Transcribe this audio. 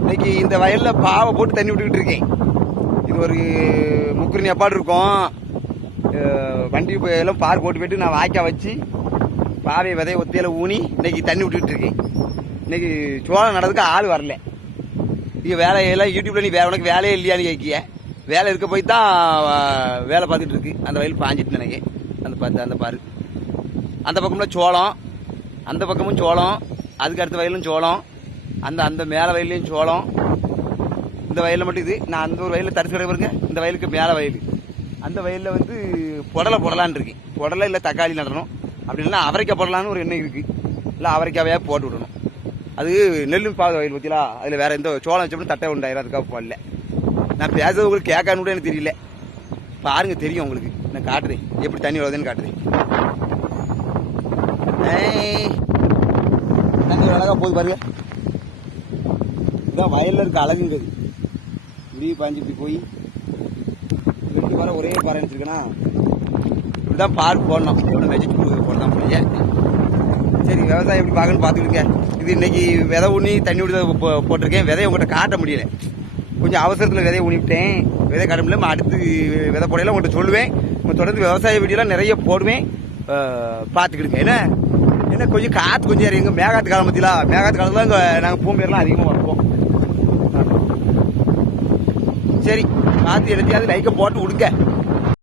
இன்னைக்கு இந்த வயல்ல பாவை போட்டு தண்ணி விட்டுக்கிட்டு இருக்கேன். இது ஒரு முக்குறினி அப்பாடு இருக்கும். வண்டி எல்லாம் பார் போட்டு போயிட்டு நான் வாய்க்கா வச்சு பாவை விதைய ஒத்தையில ஊனி இன்னைக்கு தண்ணி விட்டுக்கிட்டு இருக்கேன். இன்னைக்கு சோளம் நடறதுக்கு ஆள் வரல. நீ வேலையெல்லாம் யூடியூப்ல நீ உனக்கு வேலையே இல்லையான்னு கேட்கிய. வேலை இருக்க போய் தான் வேலை பார்த்துட்டு இருக்கு. அந்த வயல் பாஞ்சிட்டு நினைக்கிறேன். அந்த பாரு அந்த பக்கம்ல சோளம், அந்த பக்கமும் சோளம், அதுக்கு அடுத்த வயலும் சோளம், அந்த மேலே வயல்லையும் சோளம். இந்த வயலில் மட்டும் இது. நான் அந்த ஒரு வயலில் தரிசு பாருங்க. இந்த வயலுக்கு மேலே வயல். அந்த வயலில் வந்து புடலை போடலான்னு இருக்கு. புடலை இல்லை தக்காளி நடணும். அப்படி இல்லைன்னா அவரைக்காய் போடலான்னு ஒரு எண்ணெய் இருக்கு. இல்லை அவரைக்காவையாக போட்டு விடணும். அது நெல்லும் பாத வயல் பற்றிலா. அதில் வேற எந்த சோளம் வச்சோம்னா தட்டை உண்டாயிரம். அதுக்காக போடல. நான் பேசுறது உங்களுக்கு கேட்கான்னு கூட எனக்கு தெரியல. பாருங்க, தெரியும் உங்களுக்கு. நான் காட்டுறேன் எப்படி தண்ணி வருதுன்னு காட்டுறேன். தண்ணி அழகா போகுது பாருங்க. இதான் வயல்ல இருக்க அழகுங்கிறது. இப்படி பாஞ்சு இப்படி போய் ரெண்டு பாறை ஒரே பாறை நினைச்சிருக்கேன்னா இப்படிதான் பால் போடணும். எவ்வளோ மெஜிச்சு போடலாம் போலியே. சரி, விவசாயம் எப்படி பார்க்கணும்னு பார்த்துக்கிடுங்க. இது இன்னைக்கு விதை ஊனி தண்ணி விட போட்டிருக்கேன். விதையை உங்கள்கிட்ட காட்ட முடியல. கொஞ்சம் அவசரத்தில் விதையை ஊனிவிட்டேன். விதை காட்ட முடியல. அடுத்து விதை போடையில உங்கள்கிட்ட சொல்லுவேன். தொடர்ந்து விவசாய வீடியோலாம் நிறைய போடுவேன். பார்த்துக்கிடுங்க. என்ன கொஞ்சம் காற்று கொஞ்சம் இறங்க. மேகாத்து காலம் பற்றிலா. மேகாத்து காலத்தில் இங்கே நாங்கள் பூம்பேர்லாம் அதிகமாக வைப்போம். சரி, பார்த்து எடுத்தியாவது லைக்கை போட்டு விடுங்க.